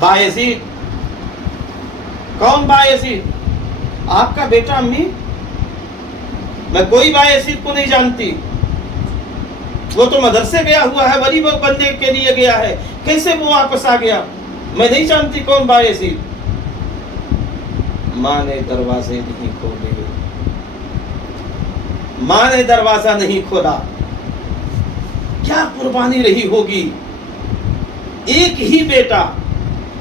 बायजीद। कौन बायजीद? आपका बेटा। अम्मी मैं कोई बायजीद को नहीं जानती, वो तो मदरसे गया हुआ है, वली बनने के लिए गया है, कैसे वो वापस आ गया? मैं नहीं जानती कौन बायजीद। माँ ने दरवाजे नहीं खोले, माँ ने दरवाजा नहीं खोला। क्या कुर्बानी रही होगी। एक ही बेटा,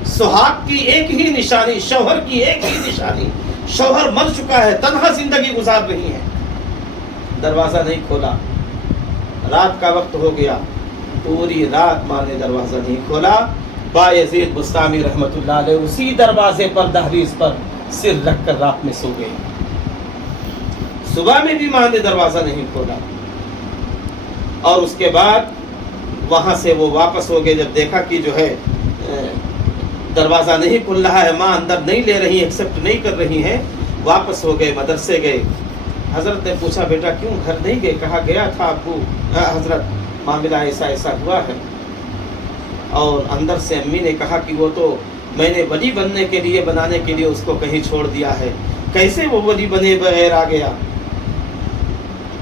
सुहाग की एक ही निशानी, शौहर की एक ही निशानी, शौहर मर चुका है, तन्हा जिंदगी गुजार रही है, दरवाजा नहीं खोला। रात का वक्त हो गया, पूरी रात माँ ने दरवाजा नहीं खोला। बायजीद बुस्तामी रहमतुल्लाह अलैह उसी दरवाजे पर, दहलीज पर सिर रखकर रात में सो गए। सुबह में भी माँ ने दरवाजा नहीं खोला। और उसके बाद वहां से वो वापस हो गए। जब देखा कि जो है दरवाजा नहीं खुल रहा है, माँ अंदर नहीं ले रही, एक्सेप्ट नहीं कर रही हैं, वापस हो गए, मदरसे गए। हजरत ने पूछा बेटा क्यों घर नहीं गए? कहा गया था अब्बू, हजरत मामला ऐसा ऐसा हुआ है। और अंदर से अम्मी ने कहा कि वो तो मैंने वली बनने के लिए, बनाने के लिए उसको कहीं छोड़ दिया है, कैसे वो वली बने बगैर आ गया?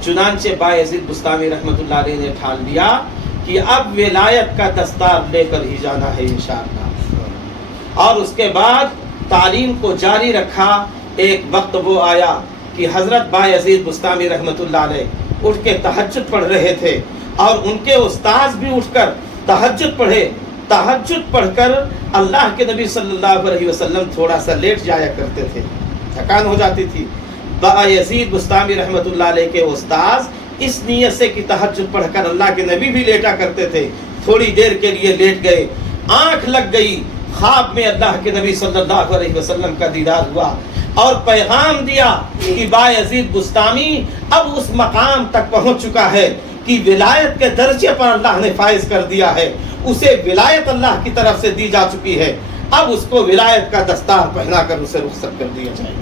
चुनांचे बायजीद बुस्तामी रहमतुल्लाह अलैह ने ठान लिया कि अब विलायत का दस्तार लेकर ही जाना है इंशाअल्लाह। और उसके बाद तालीम को जारी रखा। एक वक्त वो आया कि हजरत बायजीद बुस्तामी रहमतुल्लाह अलैह उठ के तहज्जुद पढ़ रहे थे, और उनके उस्ताद भी उठकर तहज्जुद पढ़े। तहज्जुद पढ़कर अल्लाह के नबी सल्लल्लाहु अलैहि वसल्लम थोड़ा सा लेट जाया करते थे, थकान हो जाती थी। बायजीद बुस्तामी रहमतुल्लाह अलैह के उस्ताद इस नियत से कि तहज्जुद पढ़कर अल्लाह के नबी भी लेटा करते थे, थोड़ी देर के लिए लेट गए, आंख लग गई, ख्वाब में अल्लाह के नबी सल्लल्लाहु अलैहि वसल्लम का दीदार हुआ और पैगाम दिया कि बायजीद बुस्तामी अब उस मकाम तक पहुंच चुका है कि विलायत के दर्जे पर अल्लाह ने फाइज कर दिया है, उसे विलायत अल्लाह की तरफ से दी जा चुकी है, अब उसको विलायत का दस्तार पहनाकर उसे रुखसत कर दिया जाए।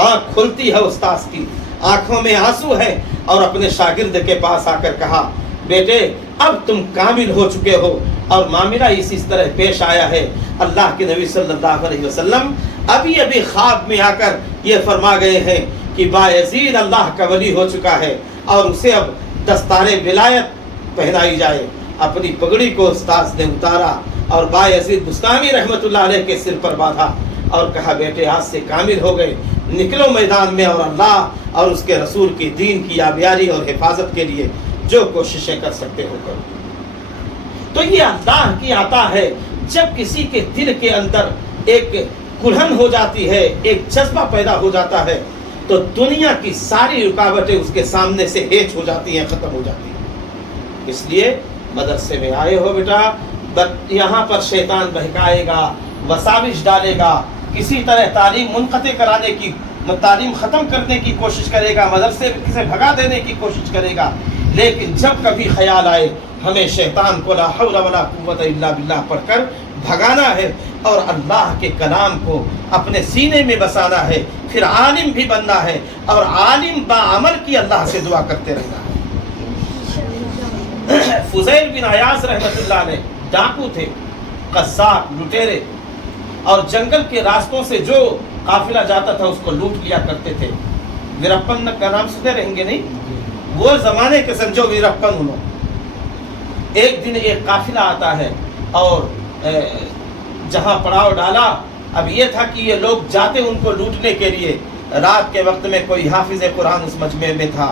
आंख खुलती है उस्ताद की, आंखों में आंसू है, और अपने शागिर्द के पास आकर कहा बेटे अब तुम कामिल हो चुके हो। और मामला इस तरह पेश आया है, अल्लाह के नबी सल्लल्लाहु अलैहि वसल्लम अभी अभी ख्वाब में आकर ये फरमा गए हैं कि बायजीद अल्लाह का वली हो चुका है और उसे अब दस्तारे विलायत पहनाई जाए। अपनी पगड़ी को उस्ताद ने उतारा और बायजीद बुस्तामी रहमतुल्लाह अलैह के सिर पर बांधा और कहा बेटे आज से कामिल हो गए, निकलो मैदान में और अल्लाह और उसके रसूल की दीन की आबियारी और हिफाजत के लिए जो कोशिशें कर सकते हो करो। तो ये अल्लाह की आता है। जब किसी के दिल के अंदर एक कुल्हन हो जाती है, एक जज्बा पैदा हो जाता है, तो दुनिया की सारी रुकावटें उसके सामने से हेच हो जाती हैं, खत्म हो जाती हैं। इसलिए मदरसे में आए हो बेटा, यहाँ पर शैतान बहकाएगा, वसाविश डालेगा, किसी तरह तालीम मुनक़ते कराने की, तालीम ख़त्म करने की कोशिश करेगा, मदरसे से भगा देने की कोशिश करेगा। लेकिन जब कभी ख्याल आए हमें शैतान को ला हौला वला कुव्वता इल्ला बिल्लाह पढ़कर भगाना है और अल्लाह के कलाम को अपने सीने में बसाना है, फिर आलिम भी बनना है और आलिम बाअमल की अल्लाह से दुआ करते रहना है। फुज़ैल बिन अयाज़ रहमतुल्लाह अलैह डाकू थे, कस्साब, लुटेरे, और जंगल के रास्तों से जो काफिला जाता था उसको लूट लिया करते थे। वीरप्पन का नाम सुने रहेंगे नहीं, वो जमाने के संजो वीरप्पन उन्होंने। एक दिन एक काफिला आता है और जहां पड़ाव डाला, अब ये था कि ये लोग जाते उनको लूटने के लिए। रात के वक्त में कोई हाफिज कुरान उस मजमे में था,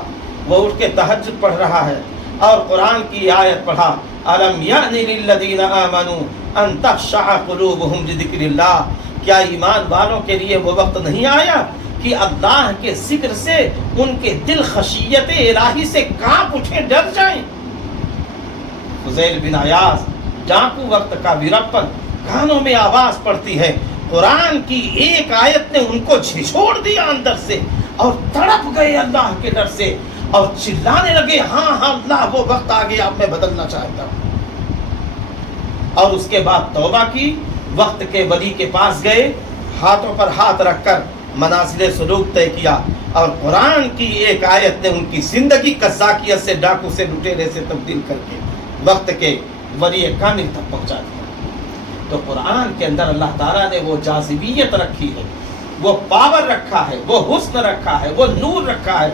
वो उठ के तहज्जुद पढ़ रहा है और कुरान की आयत पढ़ा, अलम यानी लिल्लज़ीना आमनू अन तख़शअ क़ुलूबुहुम लिज़िक्रिल्लाह, क्या ईमान वालों के लिए वो वक्त नहीं आया कि अल्लाह के जिक्र से उनके दिल खशियत इलाही से कांप उठे, डर जाएं। फुज़ैल बिन अयाज़ डाकू वक्त का वीरप्पन, कानों में आवाज पड़ती है, कुरान की एक आयत ने उनको झिझोड़ दिया अंदर से और तड़प गए अल्लाह के डर से और चिल्लाने लगे, हाँ हाँ अल्लाह वो वक्त आ गया, अब मैं बदलना चाहता हूँ। और उसके बाद तौबा की, वक्त के वली के पास गए, हाथों पर हाथ रखकर मनासिले सुलूक तय किया और कुरान की एक आयत ने उनकी जिंदगी कज़ाकियत से, डाकू से, लुटेरे से तब्दील करके वक्त के वली कामिल तक पहुंचा दिया। تو قرآن کے اندر اللہ تعالیٰ نے وہ جاذبیت رکھی ہے، وہ پاور رکھا ہے، وہ حسن رکھا ہے، وہ نور رکھا ہے،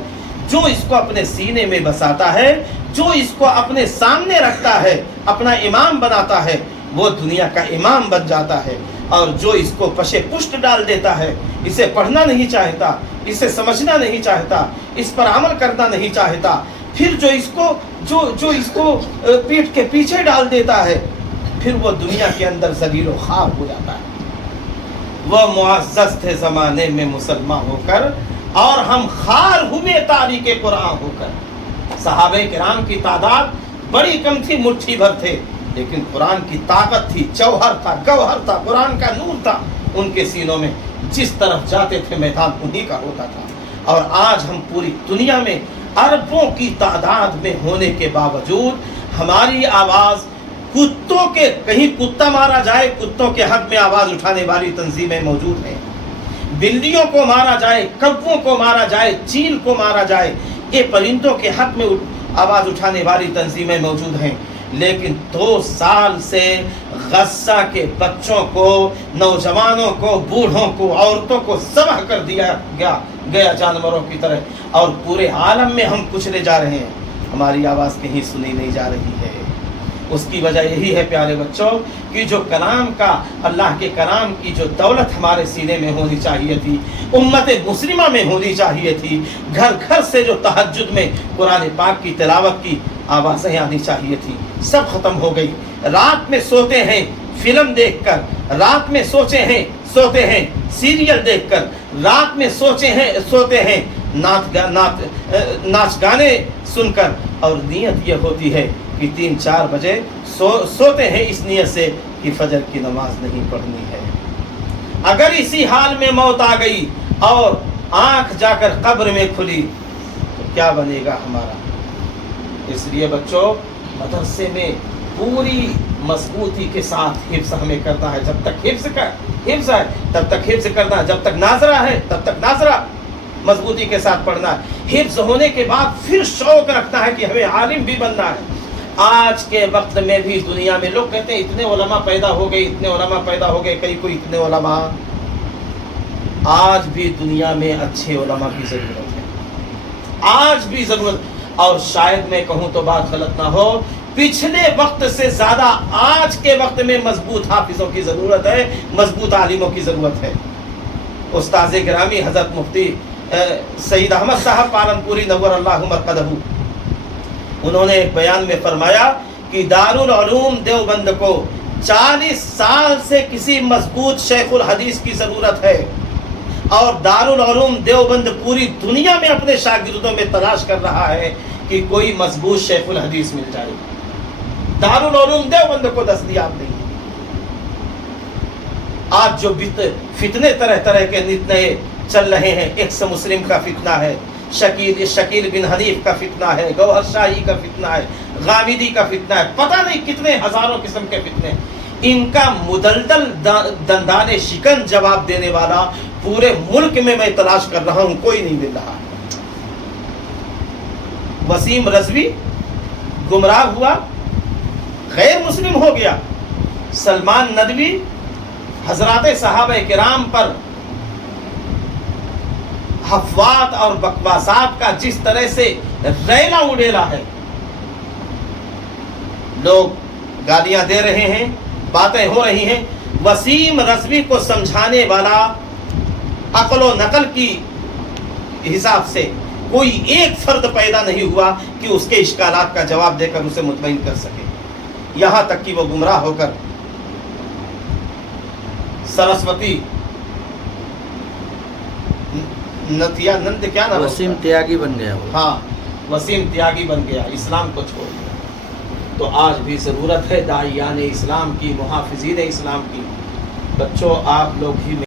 جو اس کو اپنے سینے میں بساتا ہے، جو اس کو اپنے سامنے رکھتا ہے، اپنا امام بناتا ہے، وہ دنیا کا امام بن جاتا ہے، اور جو اس کو پشے پشت ڈال دیتا ہے، اسے پڑھنا نہیں چاہتا، اسے سمجھنا نہیں چاہتا، اس پر عمل کرنا نہیں چاہتا، پھر جو اس کو پیٹ کے پیچھے ڈال دیتا ہے، پھر وہ دنیا کے اندر ذلیل و خوار ہو جاتا ہے۔ وہ معزز تھے زمانے میں مسلمان ہو کر، اور ہم خار ہوئے تاریخ قرآن ہو کر۔ صحابہ کرام کی تعداد بڑی کم تھی، مٹھی بھر تھے، لیکن قرآن کی طاقت تھی، جوہر تھا، گوہر تھا، قرآن کا نور تھا ان کے سینوں میں، جس طرف جاتے تھے میدان انہی کا ہوتا تھا۔ اور آج ہم پوری دنیا میں اربوں کی تعداد میں ہونے کے باوجود ہماری آواز کتوں کے، کہیں کتا مارا جائے کتوں کے حق میں آواز اٹھانے والی تنظیمیں موجود ہیں، بلیوں کو مارا جائے، کبوں کو مارا جائے، چیل کو مارا جائے، یہ پرندوں کے حق میں آواز اٹھانے والی تنظیمیں موجود ہیں، لیکن 2 سال سے غزہ کے بچوں کو، نوجوانوں کو، بوڑھوں کو، عورتوں کو ذبح کر دیا گیا جانوروں کی طرح، اور پورے عالم میں ہم کچلے جا رہے ہیں، ہماری آواز کہیں سنی نہیں جا رہی ہے۔ اس کی وجہ یہی ہے پیارے بچوں کہ جو کلام کا، اللہ کے کلام کی جو دولت ہمارے سینے میں ہونی چاہیے تھی، امت مسلمہ میں ہونی چاہیے تھی، گھر گھر سے جو تہجد میں قرآن پاک کی تلاوت کی آوازیں آنی چاہیے تھی، سب ختم ہو گئی۔ رات میں سوتے ہیں فلم دیکھ کر، رات میں سوتے ہیں سیریل دیکھ کر، رات میں سوتے ہیں ناچ گانے سن کر، اور نیت یہ ہوتی ہے کہ 3-4 بجے سوتے ہیں اس نیت سے کہ فجر کی نماز نہیں پڑھنی ہے۔ اگر اسی حال میں موت آ گئی اور آنکھ جا کر قبر میں کھلی تو کیا بنے گا ہمارا؟ اس لیے بچوں، مدرسے میں پوری مضبوطی کے ساتھ حفظ ہمیں کرنا ہے، جب تک حفظ ہے تب تک حفظ کرنا، جب تک ناظرہ ہے تب تک ناظرہ مضبوطی کے ساتھ پڑھنا ہے۔ حفظ ہونے کے بعد پھر شوق رکھنا ہے کہ ہمیں عالم بھی بننا ہے۔ آج کے وقت میں بھی دنیا میں لوگ کہتے ہیں اتنے علماء پیدا ہو گئے، کئی کوئی اتنے علماء، آج بھی دنیا میں اچھے علماء کی ضرورت ہے، آج بھی ضرورت، اور شاید میں کہوں تو بات غلط نہ ہو، پچھلے وقت سے زیادہ آج کے وقت میں مضبوط حافظوں کی ضرورت ہے، مضبوط عالموں کی ضرورت ہے۔ استاذ گرامی حضرت مفتی سید احمد صاحب پالنپوری نور اللہ مرقدہ، انہوں نے ایک بیان میں فرمایا کہ دارالعلوم دیوبند کو 40 سال سے کسی مضبوط شیخ الحدیث کی ضرورت ہے، اور دارالعلوم دیوبند پوری دنیا میں اپنے شاگردوں میں تلاش کر رہا ہے کہ کوئی مضبوط شیخ الحدیث مل جائے، دارالعلوم دیوبند کو دستیاب نہیں۔ آج جو فتنے طرح طرح کے نت نئے چل رہے ہیں، ایکس مسلم کا فتنہ ہے، شکیل بن حنیف کا فتنہ ہے، گوہر شاہی کا فتنہ ہے، غامدی کا فتنہ ہے، پتہ نہیں کتنے ہزاروں قسم کے فتنے، ان کا مدلدل دندان شکن جواب دینے والا پورے ملک میں تلاش کر رہا ہوں، کوئی نہیں مل رہا۔ وسیم رضوی گمراہ ہوا، غیر مسلم ہو گیا۔ سلمان ندوی حضرات صحابہ کرام پر حفوات اور بکواسات کا جس طرح سے ریلا اڑیلا ہے، لوگ گالیاں دے رہے ہیں، باتیں ہو رہی ہیں، وسیم رضوی کو سمجھانے والا عقل و نقل کی حساب سے کوئی ایک فرد پیدا نہیں ہوا کہ اس کے اشکالات کا جواب دے کر اسے مطمئن کر سکے، یہاں تک کہ وہ گمراہ ہو کر سرسوتی نند کیا نام، وسیم تیاگی بن گیا وہ، ہاں وسیم تیاگی بن گیا، اسلام کو چھوڑ دیا۔ تو آج بھی ضرورت ہے داعیان اسلام کی، محافظین اسلام کی۔ بچوں، آپ لوگ ہی